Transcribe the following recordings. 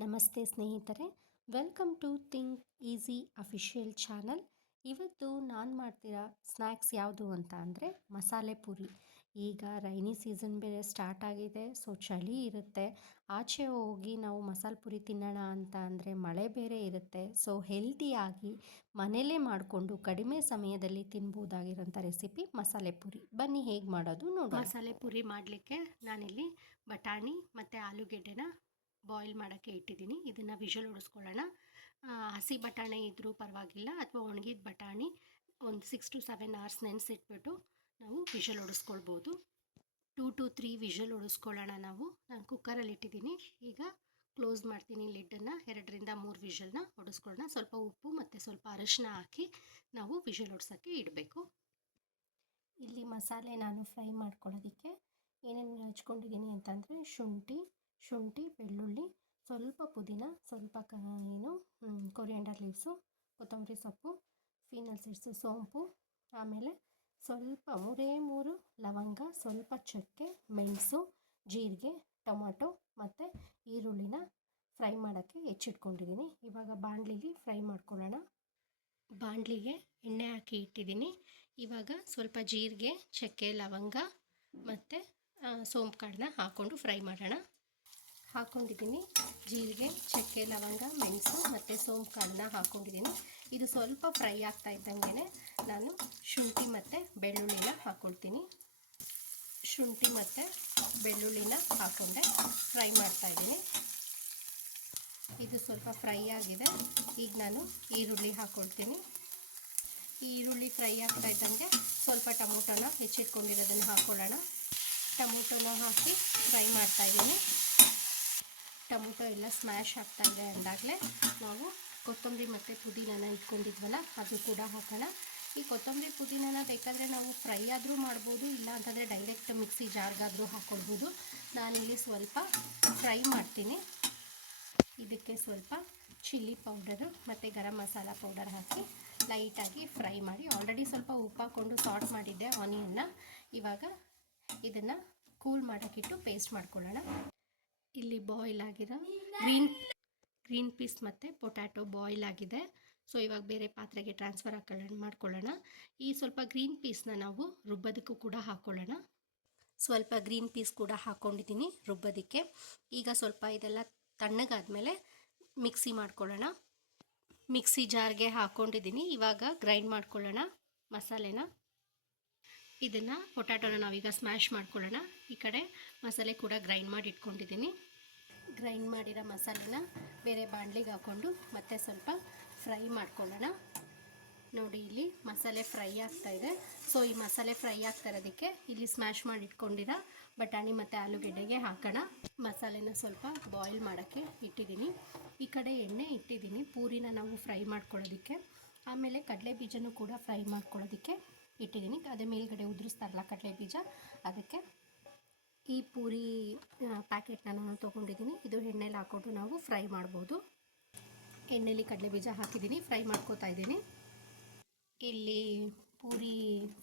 ನಮಸ್ತೆ ಸ್ನೇಹಿತರೆ, welcome to Think Easy official channel. ಇವತ್ತು ನಾನು ಮಾಡ್ತಿರೋ ಸ್ನ್ಯಾಕ್ಸ್ ಯಾವುದು ಅಂತ ಅಂದರೆ ಮಸಾಲೆ ಪುರಿ. ಈಗ ರೈನಿ ಸೀಸನ್ ಬೇರೆ ಸ್ಟಾರ್ಟ್ ಆಗಿದೆ, ಸೊ ಚಳಿ ಇರುತ್ತೆ. ಆಚೆ ಹೋಗಿ ನಾವು ಮಸಾಲೆ ಪುರಿ ತಿನ್ನೋಣ ಅಂತ ಅಂದರೆ ಮಳೆ ಬೇರೆ ಇರುತ್ತೆ. ಸೊ ಹೆಲ್ತಿಯಾಗಿ ಮನೇಲೇ ಮಾಡಿಕೊಂಡು ಕಡಿಮೆ ಸಮಯದಲ್ಲಿ ತಿನ್ಬೋದಾಗಿರೋಂಥ ರೆಸಿಪಿ ಮಸಾಲೆ ಪುರಿ. ಬನ್ನಿ ಹೇಗೆ ಮಾಡೋದು ನೋಡೋಣ. ಮಸಾಲೆ ಪುರಿ ಮಾಡಲಿಕ್ಕೆ ನಾನಿಲ್ಲಿ ಬಟಾಣಿ ಮತ್ತು ಆಲೂಗೆಡ್ಡೆನ ಬಾಯ್ಲ್ ಮಾಡೋಕ್ಕೆ ಇಟ್ಟಿದ್ದೀನಿ. ಇದನ್ನು ವಿಷಲ್ ಹೊಡಿಸ್ಕೊಳ್ಳೋಣ. ಹಸಿ ಬಟಾಣಿ ಇದ್ದರೂ ಪರವಾಗಿಲ್ಲ, ಅಥವಾ ಒಣಗಿದ ಬಟಾಣಿ ಒಂದು 6 to 7 hours ನೆನೆಸಿಟ್ಬಿಟ್ಟು ನಾವು ವಿಷಲ್ ಹೊಡಿಸ್ಕೊಳ್ಬೋದು. 2 to 3 ವಿಷಲ್ ಹೊಡಿಸ್ಕೊಳ್ಳೋಣ. ನಾನು ಕುಕ್ಕರಲ್ಲಿ ಇಟ್ಟಿದ್ದೀನಿ. ಈಗ ಕ್ಲೋಸ್ ಮಾಡ್ತೀನಿ ಲಿಡ್ಡನ್ನು. 2 to 3 ವಿಷಲ್ನ ಹೊಡಿಸ್ಕೊಳ್ಳೋಣ. ಸ್ವಲ್ಪ ಉಪ್ಪು ಮತ್ತು ಸ್ವಲ್ಪ ಅರಿಶಿನ ಹಾಕಿ ನಾವು ವಿಷಲ್ ಹೊಡ್ಸೋಕ್ಕೆ ಇಡಬೇಕು. ಇಲ್ಲಿ ಮಸಾಲೆ ನಾನು ಫ್ರೈ ಮಾಡ್ಕೊಳ್ಳೋದಕ್ಕೆ ಏನೇನು ಹಚ್ಕೊಂಡಿದ್ದೀನಿ ಅಂತಂದರೆ ಶುಂಠಿ, ಬೆಳ್ಳುಳ್ಳಿ, ಸ್ವಲ್ಪ ಪುದೀನ, ಸ್ವಲ್ಪ ಕೊರಿಯಾಂಡರ್ ಲೀವ್ಸು, ಕೊತ್ತಂಬರಿ ಸೊಪ್ಪು, ಫೀನಲ್ ಸೀಡ್ಸು, ಸೋಂಪು, ಆಮೇಲೆ ಸ್ವಲ್ಪ 3 ಲವಂಗ, ಸ್ವಲ್ಪ ಚಕ್ಕೆ, ಮೆಣಸು, ಜೀರಿಗೆ, ಟೊಮಾಟೊ ಮತ್ತು ಈರುಳ್ಳಿನ ಫ್ರೈ ಮಾಡೋಕ್ಕೆ ಹೆಚ್ಚಿಟ್ಕೊಂಡಿದ್ದೀನಿ. ಇವಾಗ ಬಾಣಲಿಲಿ ಫ್ರೈ ಮಾಡ್ಕೊಳ್ಳೋಣ. ಬಾಣಲಿಗೆ ಎಣ್ಣೆ ಹಾಕಿ ಇಟ್ಟಿದ್ದೀನಿ. ಇವಾಗ ಸ್ವಲ್ಪ ಜೀರಿಗೆ, ಚಕ್ಕೆ, ಲವಂಗ ಮತ್ತು ಸೋಂಪು ಕಾಳನ್ನ ಹಾಕ್ಕೊಂಡು ಫ್ರೈ ಮಾಡೋಣ. ಹಾಕ್ಕೊಂಡಿದ್ದೀನಿ ಜೀರಿಗೆ, ಚಕ್ಕೆ, ಲವಂಗ, ಮೆಣಸು ಮತ್ತು ಸೋಂಪು ಕಾಳನ್ನ ಹಾಕ್ಕೊಂಡಿದ್ದೀನಿ. ಇದು ಸ್ವಲ್ಪ ಫ್ರೈ ಆಗ್ತಾ ಇದ್ದಂಗೆ ನಾನು ಶುಂಠಿ ಮತ್ತು ಬೆಳ್ಳುಳ್ಳಿನ ಹಾಕ್ಕೊಳ್ತೀನಿ. ಶುಂಠಿ ಮತ್ತು ಬೆಳ್ಳುಳ್ಳಿನ ಹಾಕ್ಕೊಂಡೆ ಫ್ರೈ ಮಾಡ್ತಾಯಿದ್ದೀನಿ. ಇದು ಸ್ವಲ್ಪ ಫ್ರೈ ಆಗಿದೆ. ಈಗ ನಾನು ಈರುಳ್ಳಿ ಹಾಕ್ಕೊಳ್ತೀನಿ. ಈರುಳ್ಳಿ ಫ್ರೈ ಆಗ್ತಾ ಇದ್ದಂಗೆ ಸ್ವಲ್ಪ ಟೊಮೊಟೊನ ಹೆಚ್ಚಿಟ್ಕೊಂಡಿರೋದನ್ನು ಹಾಕ್ಕೊಳ್ಳೋಣ. ಟೊಮೊಟೊನ ಹಾಕಿ ಫ್ರೈ ಮಾಡ್ತಾಯಿದ್ದೀನಿ. ಟೊಮೊಟೊ ಎಲ್ಲ ಸ್ಮ್ಯಾಶ್ ಆಗ್ತಾಯಿದೆ ಅಂದಾಗಲೇ ನಾವು ಕೊತ್ತಂಬರಿ ಮತ್ತು ಪುದೀನನ ಇಟ್ಕೊಂಡಿದ್ವಲ್ಲ ಅದು ಕೂಡ ಹಾಕೋಣ. ಈ ಕೊತ್ತಂಬರಿ ಪುದೀನನ ಬೇಕಾದರೆ ನಾವು ಫ್ರೈ ಆದರೂ ಮಾಡ್ಬೋದು, ಇಲ್ಲ ಅಂತಂದರೆ ಡೈರೆಕ್ಟ್ ಮಿಕ್ಸಿ ಜಾರ್ಗಾದರೂ ಹಾಕ್ಕೊಳ್ಬೋದು. ನಾನಿಲ್ಲಿ ಸ್ವಲ್ಪ ಫ್ರೈ ಮಾಡ್ತೀನಿ. ಇದಕ್ಕೆ ಸ್ವಲ್ಪ ಚಿಲ್ಲಿ ಪೌಡರು ಮತ್ತು ಗರಂ ಮಸಾಲ ಪೌಡರ್ ಹಾಕಿ ಲೈಟಾಗಿ ಫ್ರೈ ಮಾಡಿ, ಆಲ್ರೆಡಿ ಸ್ವಲ್ಪ ಉಪ್ಪು ಹಾಕ್ಕೊಂಡು ಸಾಲ್ಟ್ ಮಾಡಿದ್ದೆ ಆನಿಯನ್ನ. ಇವಾಗ ಇದನ್ನು ಕೂಲ್ ಮಾಡೋಕ್ಕಿಟ್ಟು ಪೇಸ್ಟ್ ಮಾಡ್ಕೊಳ್ಳೋಣ. ಇಲ್ಲಿ ಬಾಯ್ಲ್ ಆಗಿರೋ ಗ್ರೀನ್ ಪೀಸ್ ಮತ್ತು ಪೊಟ್ಯಾಟೊ ಬಾಯ್ಲ್ ಆಗಿದೆ. ಸೊ ಇವಾಗ ಬೇರೆ ಪಾತ್ರೆಗೆ ಟ್ರಾನ್ಸ್ಫರ್ ಮಾಡ್ಕೊಳ್ಳೋಣ. ಈ ಸ್ವಲ್ಪ ಗ್ರೀನ್ ಪೀಸ್ನ ನಾವು ರುಬ್ಬೋದಕ್ಕೂ ಕೂಡ ಹಾಕ್ಕೊಳ್ಳೋಣ. ಸ್ವಲ್ಪ ಗ್ರೀನ್ ಪೀಸ್ ಕೂಡ ಹಾಕ್ಕೊಂಡಿದ್ದೀನಿ ರುಬ್ಬೋದಕ್ಕೆ. ಈಗ ಸ್ವಲ್ಪ ಇದೆಲ್ಲ ತಣ್ಣಗಾದ್ಮೇಲೆ ಮಿಕ್ಸಿ ಮಾಡ್ಕೊಳ್ಳೋಣ. ಮಿಕ್ಸಿ ಜಾರ್ಗೆ ಹಾಕ್ಕೊಂಡಿದ್ದೀನಿ. ಇವಾಗ ಗ್ರೈಂಡ್ ಮಾಡ್ಕೊಳ್ಳೋಣ ಮಸಾಲೆನ. ಇದನ್ನು ಪೊಟ್ಯಾಟೊನ ನಾವೀಗ ಸ್ಮ್ಯಾಶ್ ಮಾಡ್ಕೊಳ್ಳೋಣ. ಈ ಕಡೆ ಮಸಾಲೆ ಕೂಡ ಗ್ರೈಂಡ್ ಮಾಡಿ ಇಟ್ಕೊಂಡಿದ್ದೀನಿ. ಗ್ರೈಂಡ್ ಮಾಡಿರೋ ಮಸಾಲೆನ ಬೇರೆ ಬಾಣಲಿಗೆ ಹಾಕ್ಕೊಂಡು ಮತ್ತೆ ಸ್ವಲ್ಪ ಫ್ರೈ ಮಾಡ್ಕೊಳ್ಳೋಣ. ನೋಡಿ, ಇಲ್ಲಿ ಮಸಾಲೆ ಫ್ರೈ ಆಗ್ತಾಯಿದೆ. ಸೊ ಈ ಮಸಾಲೆ ಫ್ರೈ ಆಗ್ತಾ ಇರೋದಕ್ಕೆ ಇಲ್ಲಿ ಸ್ಮ್ಯಾಶ್ ಮಾಡಿ ಇಟ್ಕೊಂಡಿರೋ ಬಟಾಣಿ ಮತ್ತು ಆಲೂಗೆಡ್ಡೆಗೆ ಹಾಕೋಣ. ಮಸಾಲೆನ ಸ್ವಲ್ಪ ಬಾಯ್ಲ್ ಮಾಡೋಕ್ಕೆ ಇಟ್ಟಿದ್ದೀನಿ. ಈ ಕಡೆ ಎಣ್ಣೆ ಇಟ್ಟಿದ್ದೀನಿ ಪೂರಿನ ನಾವು ಫ್ರೈ ಮಾಡ್ಕೊಳ್ಳೋದಕ್ಕೆ. ಆಮೇಲೆ ಕಡಲೆ ಬೀಜನೂ ಕೂಡ ಫ್ರೈ ಮಾಡ್ಕೊಳ್ಳೋದಕ್ಕೆ ಇಟ್ಟಿದ್ದೀನಿ. ಅದೇ ಮೇಲ್ಗಡೆ ಉದುರಿಸ್ತಾರಲ್ಲ ಕಡಲೆ ಬೀಜ, ಅದಕ್ಕೆ ಈ ಪೂರಿ ಪ್ಯಾಕೆಟ್ನ ನಾನು ತೊಗೊಂಡಿದ್ದೀನಿ. ಇದು ಎಣ್ಣೆಲಿ ಹಾಕ್ಕೊಂಡು ನಾವು ಫ್ರೈ ಮಾಡ್ಬೋದು. ಎಣ್ಣೆಲಿ ಕಡಲೆ ಬೀಜ ಹಾಕಿದ್ದೀನಿ, ಫ್ರೈ ಮಾಡ್ಕೋತಾ ಇದ್ದೀನಿ. ಇಲ್ಲಿ ಪೂರಿ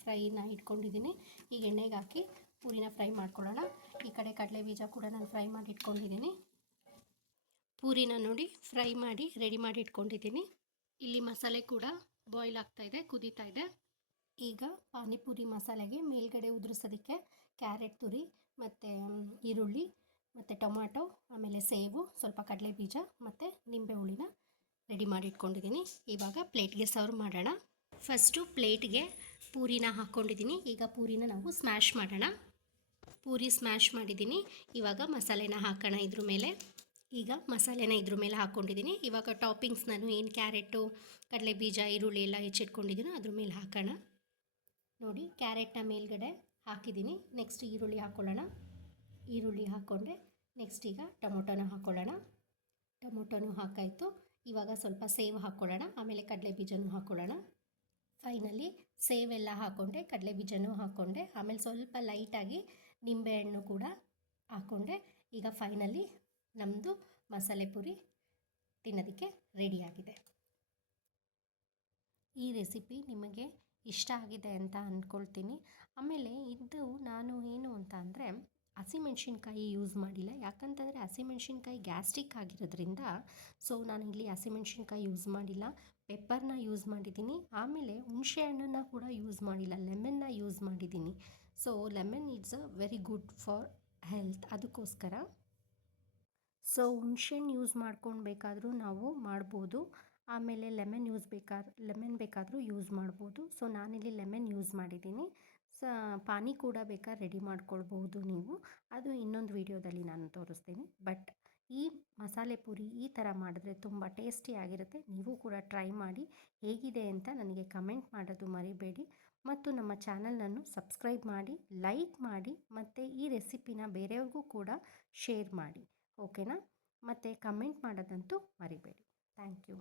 ಫ್ರೈನ ಇಟ್ಕೊಂಡಿದ್ದೀನಿ. ಈಗ ಎಣ್ಣೆಗೆ ಹಾಕಿ ಪೂರಿನ ಫ್ರೈ ಮಾಡ್ಕೊಳ್ಳೋಣ. ಈ ಕಡೆ ಕಡಲೆ ಬೀಜ ಕೂಡ ನಾನು ಫ್ರೈ ಮಾಡಿ ಇಟ್ಕೊಂಡಿದ್ದೀನಿ. ಪೂರಿನ ನೋಡಿ ಫ್ರೈ ಮಾಡಿ ರೆಡಿ ಮಾಡಿ ಇಟ್ಕೊಂಡಿದ್ದೀನಿ. ಇಲ್ಲಿ ಮಸಾಲೆ ಕೂಡ ಬಾಯ್ಲ್ ಆಗ್ತಾಯಿದೆ, ಕುದೀತಾ ಇದೆ. ಈಗ ಪಾನಿಪುರಿ ಮಸಾಲೆಗೆ ಮೇಲ್ಗಡೆ ಉದುರಿಸೋದಕ್ಕೆ ಕ್ಯಾರೆಟ್ ತುರಿ ಮತ್ತು ಈರುಳ್ಳಿ ಮತ್ತು ಟೊಮ್ಯಾಟೊ, ಆಮೇಲೆ ಸೇವು, ಸ್ವಲ್ಪ ಕಡಲೆ ಬೀಜ ಮತ್ತು ನಿಂಬೆ ಹುಳಿನ ರೆಡಿ ಮಾಡಿ ಇಟ್ಕೊಂಡಿದ್ದೀನಿ. ಇವಾಗ ಪ್ಲೇಟ್ಗೆ ಸರ್ವ್ ಮಾಡೋಣ. ಫಸ್ಟು ಪ್ಲೇಟ್ಗೆ ಪೂರಿನ ಹಾಕ್ಕೊಂಡಿದ್ದೀನಿ. ಈಗ ಪೂರಿನ ನಾವು ಸ್ಮ್ಯಾಶ್ ಮಾಡೋಣ. ಪೂರಿ ಸ್ಮ್ಯಾಶ್ ಮಾಡಿದ್ದೀನಿ. ಇವಾಗ ಮಸಾಲೆನ ಹಾಕೋಣ ಇದ್ರ ಮೇಲೆ. ಈಗ ಮಸಾಲೆನ ಇದ್ರ ಮೇಲೆ ಹಾಕ್ಕೊಂಡಿದ್ದೀನಿ. ಇವಾಗ ಟಾಪಿಂಗ್ಸ್ ನಾನು ಏನು ಕ್ಯಾರೆಟು, ಕಡಲೆ ಬೀಜ, ಈರುಳ್ಳಿ ಎಲ್ಲ ಹೆಚ್ಚಿಟ್ಕೊಂಡಿದ್ದೀನೋ ಅದ್ರ ಮೇಲೆ ಹಾಕೋಣ. ನೋಡಿ, ಕ್ಯಾರೆಟ್ನ ಮೇಲ್ಗಡೆ ಹಾಕಿದ್ದೀನಿ. ನೆಕ್ಸ್ಟ್ ಈರುಳ್ಳಿ ಹಾಕ್ಕೊಳ್ಳೋಣ. ಈರುಳ್ಳಿ ಹಾಕ್ಕೊಂಡೆ. ನೆಕ್ಸ್ಟ್ ಈಗ ಟೊಮೊಟೊನ ಹಾಕ್ಕೊಳ್ಳೋಣ. ಟೊಮೊಟೊನೂ ಹಾಕಾಯಿತು. ಇವಾಗ ಸ್ವಲ್ಪ ಸೇವು ಹಾಕ್ಕೊಳ್ಳೋಣ. ಆಮೇಲೆ ಕಡಲೆ ಬೀಜನೂ ಹಾಕ್ಕೊಳ್ಳೋಣ. ಫೈನಲಿ ಸೇವೆಲ್ಲ ಹಾಕ್ಕೊಂಡೆ, ಕಡಲೆ ಬೀಜನೂ ಹಾಕ್ಕೊಂಡೆ, ಆಮೇಲೆ ಸ್ವಲ್ಪ ಲೈಟಾಗಿ ನಿಂಬೆಹಣ್ಣು ಕೂಡ ಹಾಕ್ಕೊಂಡೆ. ಈಗ ಫೈನಲಿ ನಮ್ಮದು ಮಸಾಲೆ ಪುರಿ ತಿನ್ನೋದಕ್ಕೆ ರೆಡಿಯಾಗಿದೆ. ಈ ರೆಸಿಪಿ ನಿಮಗೆ ಇಷ್ಟ ಆಗಿದೆ ಅಂತ ಅಂದ್ಕೊಳ್ತೀನಿ. ಆಮೇಲೆ ಇದು ನಾನು ಏನು ಅಂತ ಅಂದರೆ ಹಸಿಮೆಣ್ಸಿನ್ಕಾಯಿ ಯೂಸ್ ಮಾಡಿಲ್ಲ, ಯಾಕಂತಂದರೆ ಹಸಿಮೆಣ್ಸಿನ್ಕಾಯಿ ಗ್ಯಾಸ್ಟ್ರಿಕ್ ಆಗಿರೋದ್ರಿಂದ. ಸೊ ನಾನಿಲ್ಲಿ ಹಸಿಮೆಣ್ಸಿನ್ಕಾಯಿ ಯೂಸ್ ಮಾಡಿಲ್ಲ, ಪೆಪ್ಪರ್ನ ಯೂಸ್ ಮಾಡಿದ್ದೀನಿ. ಆಮೇಲೆ ಹುಣಸೆ ಹಣ್ಣನ್ನು ಕೂಡ ಯೂಸ್ ಮಾಡಿಲ್ಲ, ಲೆಮನ್ನ ಯೂಸ್ ಮಾಡಿದ್ದೀನಿ. So lemon it's a very good for health, ಅದಕ್ಕೋಸ್ಕರ. ಸೊ ಹುಣ್ಸೆಹಣ್ಣು ಯೂಸ್ ಮಾಡ್ಕೊಂಡು ಬೇಕಾದರೂ ನಾವು ಮಾಡ್ಬೋದು. ಆಮೇಲೆ ಲೆಮನ್ ಬೇಕಾದರೂ ಯೂಸ್ ಮಾಡ್ಬೋದು. ಸೊ ನಾನಿಲ್ಲಿ ಲೆಮನ್ ಯೂಸ್ ಮಾಡಿದ್ದೀನಿ. ಪಾನಿ ಕೂಡ ಬೇಕಾದ್ರೆ ರೆಡಿ ಮಾಡ್ಕೊಳ್ಬಹುದು ನೀವು, ಅದು ಇನ್ನೊಂದು ವಿಡಿಯೋದಲ್ಲಿ ನಾನು ತೋರಿಸ್ತೀನಿ. ಬಟ್ ಈ ಮಸಾಲೆ ಪೂರಿ ಈ ಥರ ಮಾಡಿದ್ರೆ ತುಂಬ ಟೇಸ್ಟಿಯಾಗಿರುತ್ತೆ. ನೀವು ಕೂಡ ಟ್ರೈ ಮಾಡಿ, ಹೇಗಿದೆ ಅಂತ ನನಗೆ ಕಮೆಂಟ್ ಮಾಡೋದು ಮರಿಬೇಡಿ. ಮತ್ತು ನಮ್ಮ ಚಾನಲನ್ನು ಸಬ್ಸ್ಕ್ರೈಬ್ ಮಾಡಿ, ಲೈಕ್ ಮಾಡಿ, ಮತ್ತು ಈ ರೆಸಿಪಿನ ಬೇರೆಯವ್ರಿಗೂ ಕೂಡ ಶೇರ್ ಮಾಡಿ. ಓಕೆನಾ? ಮತ್ತು ಕಮೆಂಟ್ ಮಾಡೋದಂತೂ ಮರಿಬೇಡಿ. Thank you.